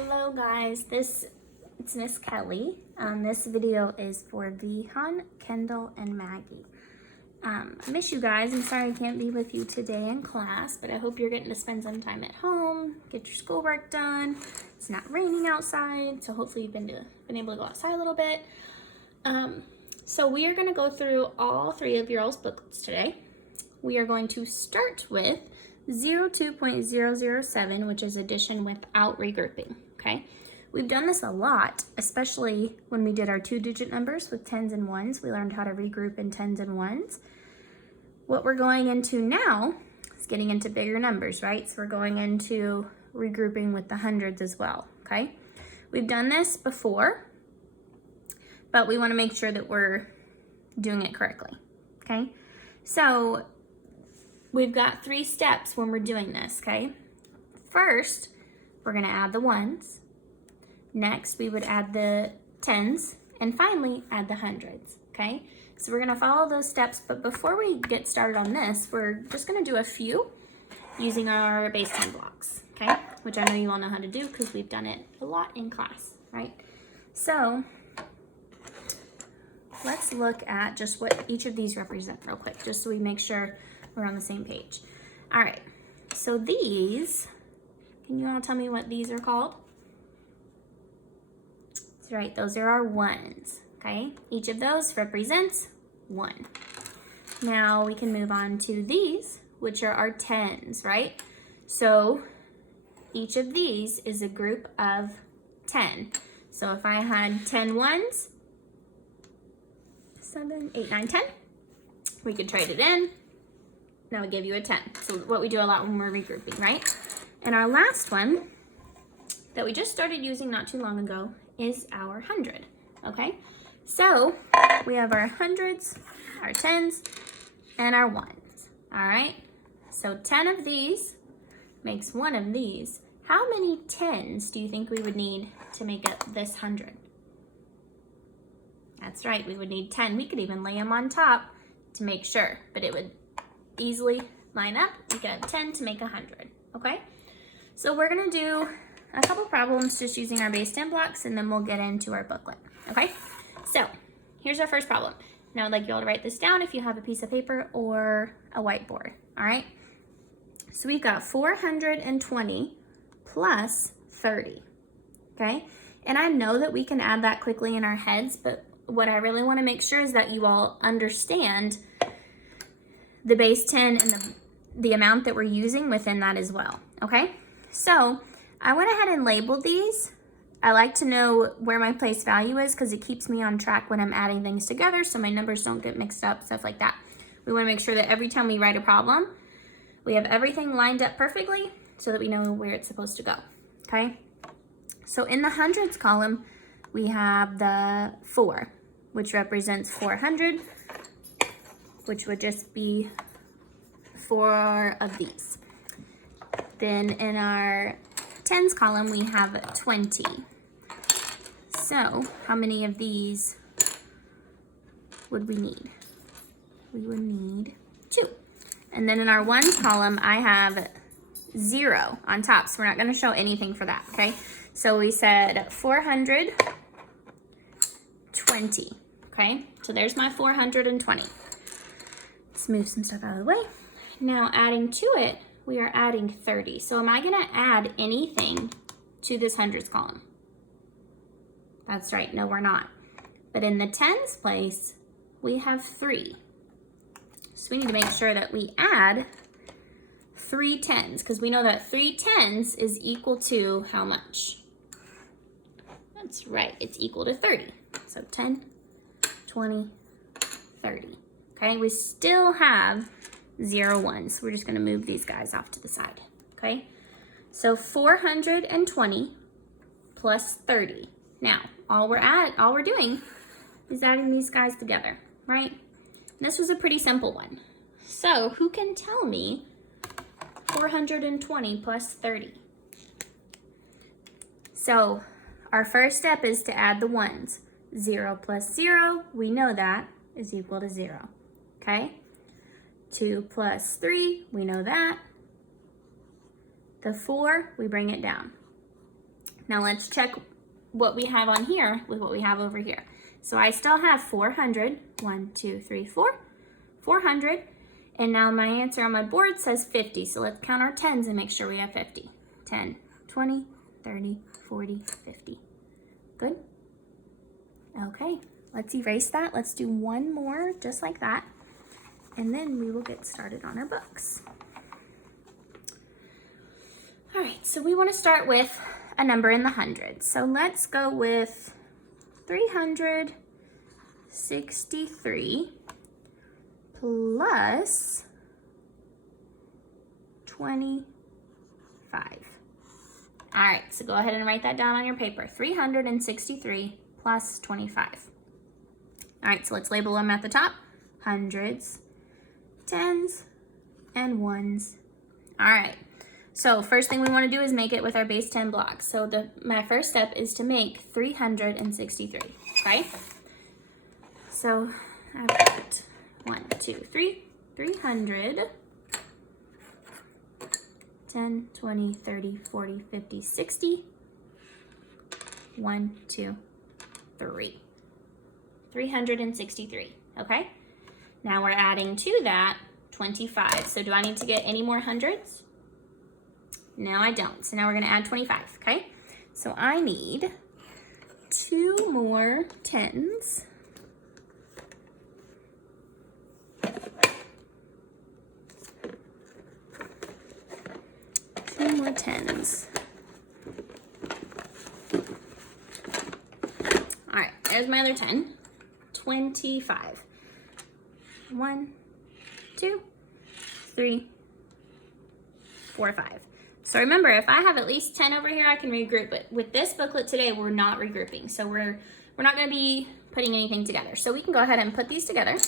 Hello guys, it's Miss Kelly. This video is for Vihaan, Kendall, and Maggie. I miss you guys. I'm sorry I can't be with you today in class, but I hope you're getting to spend some time at home, get your schoolwork done. It's not raining outside, so hopefully you've been able to go outside a little bit. So we are going to go through all three of your all's booklets today. We are going to start with 02.007, which is addition without regrouping, okay? We've done this a lot, especially when we did our two-digit numbers with tens and ones. We learned how to regroup in tens and ones. What we're going into now is getting into bigger numbers, right? So we're going into regrouping with the hundreds as well, okay? We've done this before, but we want to make sure that we're doing it correctly, okay? So we've got 3 steps when we're doing this, okay? First, we're gonna add the ones. Next, we would add the tens. And finally, add the hundreds, okay? So we're gonna follow those steps, but before we get started on this, we're just gonna do a few using our base 10 blocks, okay? Which I know you all know how to do because we've done it a lot in class, right? So let's look at just what each of these represent real quick, just so we make sure we're on the same page. All right, so these, can you all tell me what these are called? That's right, those are our ones, okay? Each of those represents 1. Now we can move on to these, which are our tens, right? So each of these is a group of 10. So if I had 10 ones, 7, 8, 9, 10, we could trade it in. That would give you a 10. So what we do a lot when we're regrouping, right? And our last one that we just started using not too long ago is our 100, okay? So we have our hundreds, our tens, and our ones, all right? So 10 of these makes 1 of these. How many tens do you think we would need to make up this 100? That's right, we would need 10. We could even lay them on top to make sure, but it would easily line up. We could have 10 to make 100, okay? So we're gonna do a couple problems just using our base 10 blocks, and then we'll get into our booklet, okay? So here's our first problem. Now I'd like you all to write this down if you have a piece of paper or a whiteboard, all right? So we've got 420 plus 30, okay? And I know that we can add that quickly in our heads, but what I really wanna make sure is that you all understand the base 10 and the amount that we're using within that as well, okay? So I went ahead and labeled these. I like to know where my place value is because it keeps me on track when I'm adding things together so my numbers don't get mixed up, stuff like that. We want to make sure that every time we write a problem, we have everything lined up perfectly so that we know where it's supposed to go, okay? So in the hundreds column, we have the 4, which represents 400, which would just be 4 of these. Then in our tens column, we have 20. So how many of these would we need? We would need 2. And then in our ones column, I have 0 on top. So we're not gonna show anything for that, okay? So we said 420, okay? So there's my 420. Let's move some stuff out of the way. Now adding to it, we are adding 30. So am I gonna add anything to this hundreds column? That's right, no we're not. But in the tens place, we have 3. So we need to make sure that we add 3 tens because we know that 3 tens is equal to how much? That's right, it's equal to 30. So 10, 20, 30. Okay, we still have 0 ones. So we're just gonna move these guys off to the side, okay? So 420 plus 30. Now, all we're doing is adding these guys together, right? And this was a pretty simple one. So who can tell me 420 plus 30? So our first step is to add the ones. 0 plus 0, we know that is equal to 0, okay? 2 plus 3, we know that. The 4, we bring it down. Now let's check what we have on here with what we have over here. So I still have 400, 1, 2, 3, 4, 400. And now my answer on my board says 50. So let's count our tens and make sure we have 50. 10, 20, 30, 40, 50. Good? Okay, let's erase that. Let's do one more just like that. And then we will get started on our books. All right, so we want to start with a number in the hundreds. So let's go with 363 plus 25. All right, so go ahead and write that down on your paper. 363 plus 25. All right, so let's label them at the top. Hundreds, tens, and ones. All right, so first thing we want to do is make it with our base 10 blocks. So my first step is to make 363, okay? So I've got 1, 2, 3, 300, 10, 20, 30, 40, 50, 60, 1, 2, 3. 363, okay? Now we're adding to that 25. So do I need to get any more hundreds? No, I don't. So now we're gonna add 25, okay? So I need 2 more tens. 2 more tens. All right, there's my other 10. 25. 1, 2, 3, 4, 5. So remember, if I have at least 10 over here, I can regroup. But with this booklet today, we're not regrouping. So we're not going to be putting anything together. So we can go ahead and put these together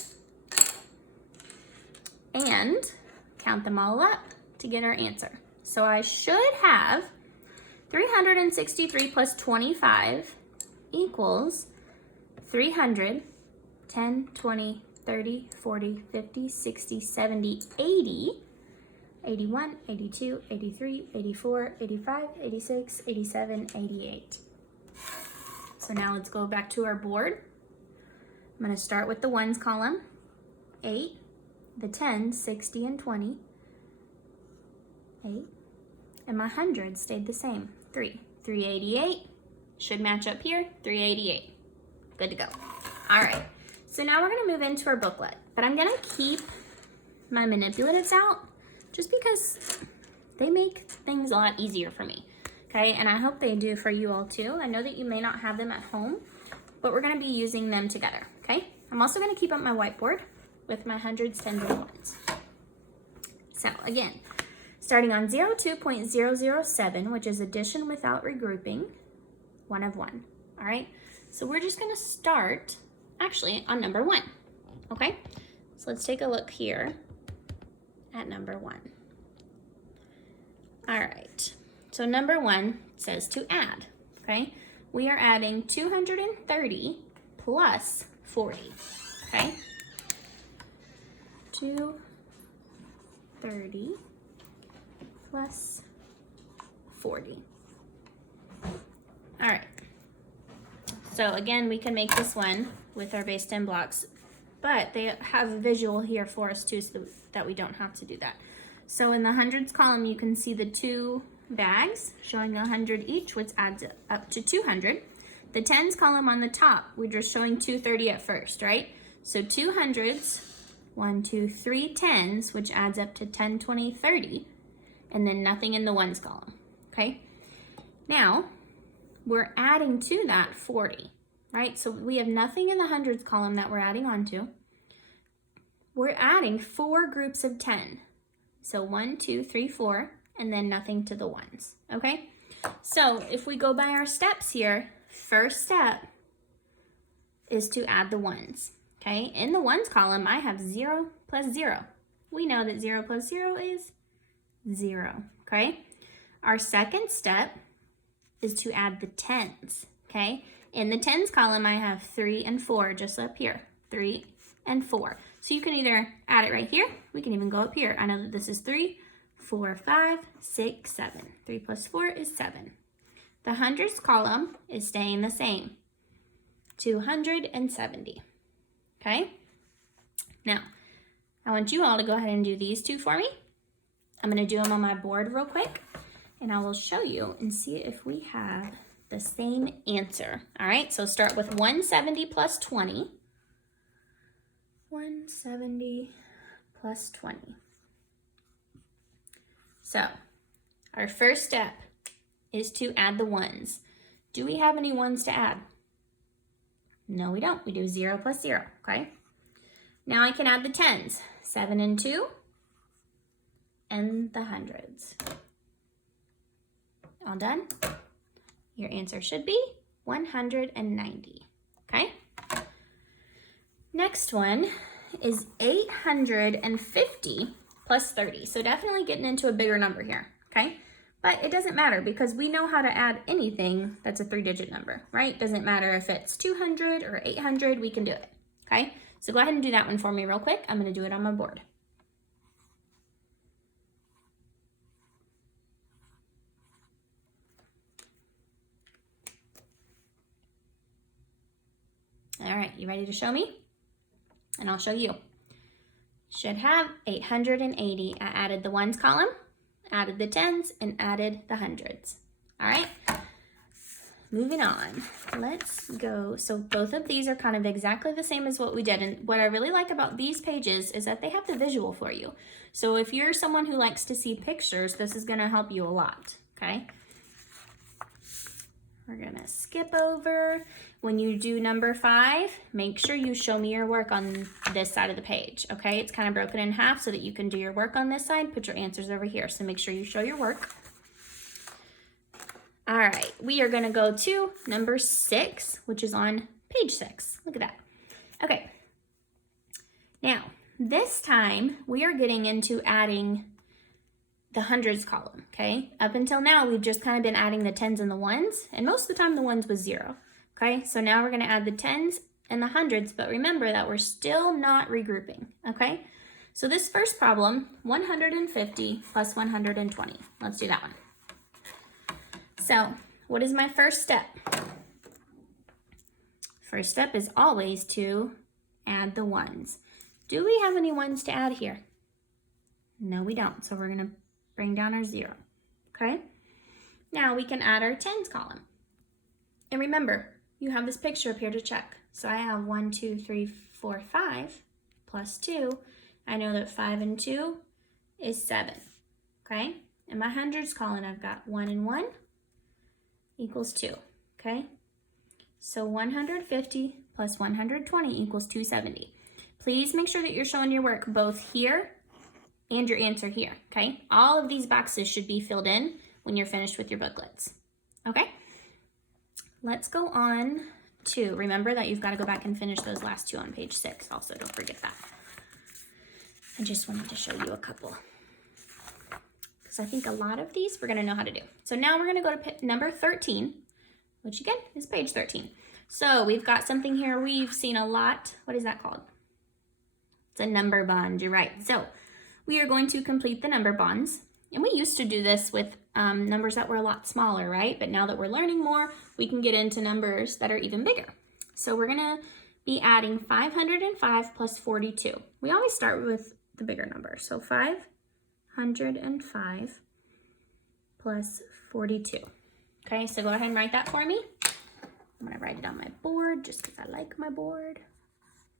and count them all up to get our answer. So I should have 363 plus 25 equals 300, 10, 20, 30, 40, 50, 60, 70, 80, 81, 82, 83, 84, 85, 86, 87, 88. So now let's go back to our board. I'm going to start with the ones column. 8, the 10, 60, and 20. 8. And my hundreds stayed the same. 3. 388. Should match up here. 388. Good to go. All right. So now we're going to move into our booklet. But I'm going to keep my manipulatives out just because they make things a lot easier for me. Okay, and I hope they do for you all too. I know that you may not have them at home, but we're going to be using them together. Okay, I'm also going to keep up my whiteboard with my hundreds, tens, and ones. So again, starting on 02.007, which is addition without regrouping, 1 of 1. All right, so we're just going to start actually on number 1. Okay, so let's take a look here at number 1. All right, so number 1 says to add, okay? We are adding 230 plus 40, okay? 230 plus 40. All right, so again, we can make this one with our base 10 blocks, but they have a visual here for us too, so that we don't have to do that. So in the hundreds column, you can see the 2 bags showing 100 each, which adds up to 200. The tens column on the top, we're just showing 230 at first, right? So 2 hundreds, 1, 2, 3 tens, which adds up to 10, 20, 30, and then nothing in the ones column, okay? Now, we're adding to that 40, right? So we have nothing in the hundreds column that we're adding on to. We're adding 4 groups of 10. So 1, 2, 3, 4, and then nothing to the ones, okay? So if we go by our steps here, first step is to add the ones, okay? In the ones column, I have 0 plus 0. We know that 0 plus 0 is 0, okay? Our second step is to add the tens, okay? In the tens column, I have 3 and 4 just up here, 3 and 4. So you can either add it right here, we can even go up here. I know that this is 3, 4, 5, 6, 7. 3 plus 4 is 7. The hundreds column is staying the same, 270, okay? Now, I want you all to go ahead and do these two for me. I'm gonna do them on my board real quick, and I will show you and see if we have the same answer. All right, so start with 170 plus 20. 170 plus 20. So, our first step is to add the ones. Do we have any ones to add? No, we don't. We do 0 plus 0, okay? Now I can add the tens. 7 and 2, and the hundreds. All done? Your answer should be 190, okay? Next one is 850 plus 30. So definitely getting into a bigger number here, okay? But it doesn't matter because we know how to add anything that's a 3-digit number, right? Doesn't matter if it's 200 or 800, we can do it, okay? So go ahead and do that one for me real quick. I'm gonna do it on my board. All right, you ready to show me? And I'll show you. Should have 880. I added the ones column, added the tens, and added the hundreds. All right, moving on. Let's go. So both of these are kind of exactly the same as what we did. And what I really like about these pages is that they have the visual for you. So if you're someone who likes to see pictures, this is gonna help you a lot, okay? We're gonna skip over. When you do number 5, make sure you show me your work on this side of the page, okay? It's kind of broken in half so that you can do your work on this side, put your answers over here. So make sure you show your work. All right, we are gonna go to number 6, which is on page 6. Look at that. Okay, now this time we are getting into adding the hundreds column, okay? Up until now, we've just kind of been adding the tens and the ones, and most of the time the ones was 0, okay? So now we're gonna add the tens and the hundreds, but remember that we're still not regrouping, okay? So this first problem, 150 plus 120. Let's do that one. So what is my first step? First step is always to add the ones. Do we have any ones to add here? No, we don't. So we're gonna bring down our 0, okay? Now we can add our tens column. And remember, you have this picture up here to check. So I have 1, 2, 3, 4, 5 plus 2. I know that 5 and 2 is 7, okay? In my hundreds column, I've got 1 and 1 equals 2, okay? So 150 plus 120 equals 270. Please make sure that you're showing your work both here and your answer here, okay? All of these boxes should be filled in when you're finished with your booklets, okay? Let's go on to, remember that you've got to go back and finish those last 2 on page 6 also, don't forget that. I just wanted to show you a couple because I think a lot of these we're gonna know how to do. So now we're gonna go to number 13, which again is page 13. So we've got something here we've seen a lot. What is that called? It's a number bond, you're right. So we are going to complete the number bonds. And we used to do this with numbers that were a lot smaller, right? But now that we're learning more, we can get into numbers that are even bigger. So we're gonna be adding 505 plus 42. We always start with the bigger number. So 505 plus 42. Okay, so go ahead and write that for me. I'm gonna write it on my board just because I like my board.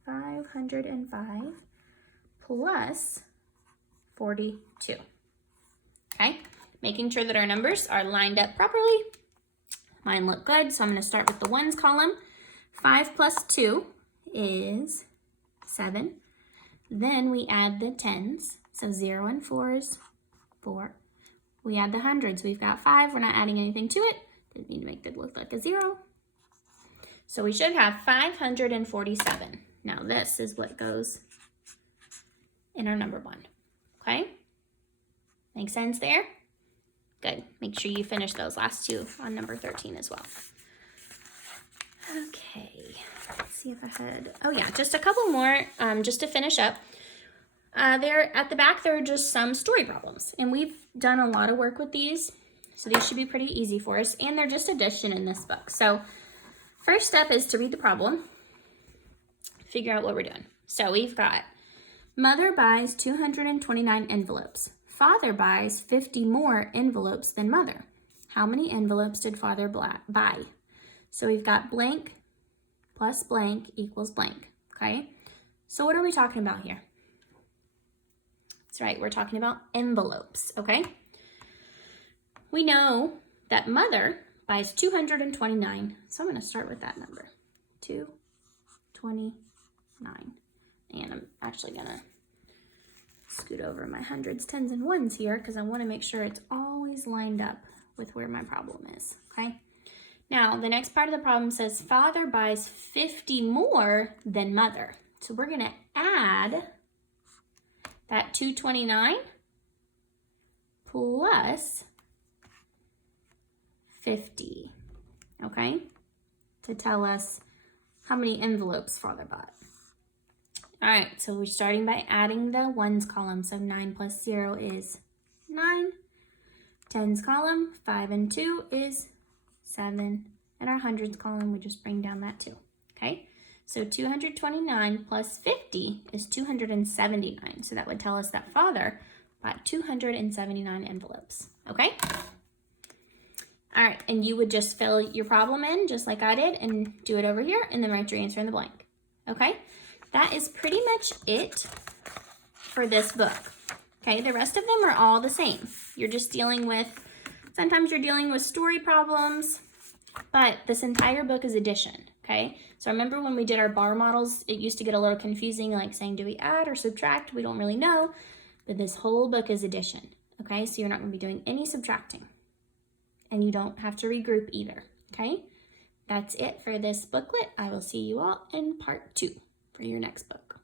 505 plus 42. Okay, making sure that our numbers are lined up properly. Mine look good, so I'm gonna start with the ones column. 5 plus 2 is 7. Then we add the tens, so 0 and 4 is 4. We add the hundreds, we've got 5, we're not adding anything to it. Didn't mean to make that look like a 0. So we should have 547. Now this is what goes in our number bond, okay? Make sense there? Good. Make sure you finish those last 2 on number 13 as well. Okay, let's see if I had, oh yeah, just a couple more just to finish up. There at the back, there are just some story problems, and we've done a lot of work with these. So these should be pretty easy for us, and they're just addition in this book. So first step is to read the problem, figure out what we're doing. So we've got mother buys 229 envelopes. Father buys 50 more envelopes than mother. How many envelopes did father buy? So we've got blank plus blank equals blank, okay? So what are we talking about here? That's right, we're talking about envelopes, okay? We know that mother buys 229, so I'm gonna start with that number, 229. And I'm actually gonna scoot over my hundreds, tens, and ones here because I wanna make sure it's always lined up with where my problem is, okay? Now, the next part of the problem says father buys 50 more than mother. So we're gonna add that 229 plus 50, okay? To tell us how many envelopes father bought. All right, so we're starting by adding the ones column. So 9 plus 0 is 9. Tens column, 5 and 2 is 7. And our hundreds column, we just bring down that 2, okay? So 229 plus 50 is 279. So that would tell us that father bought 279 envelopes, okay? All right, and you would just fill your problem in just like I did and do it over here and then write your answer in the blank, okay? That is pretty much it for this book, okay? The rest of them are all the same. You're just dealing with, sometimes you're dealing with story problems, but this entire book is addition, okay? So remember when we did our bar models, it used to get a little confusing, like saying, do we add or subtract? We don't really know, but this whole book is addition, okay? So you're not gonna be doing any subtracting, and you don't have to regroup either, okay? That's it for this booklet. I will see you all in part 2 for your next book.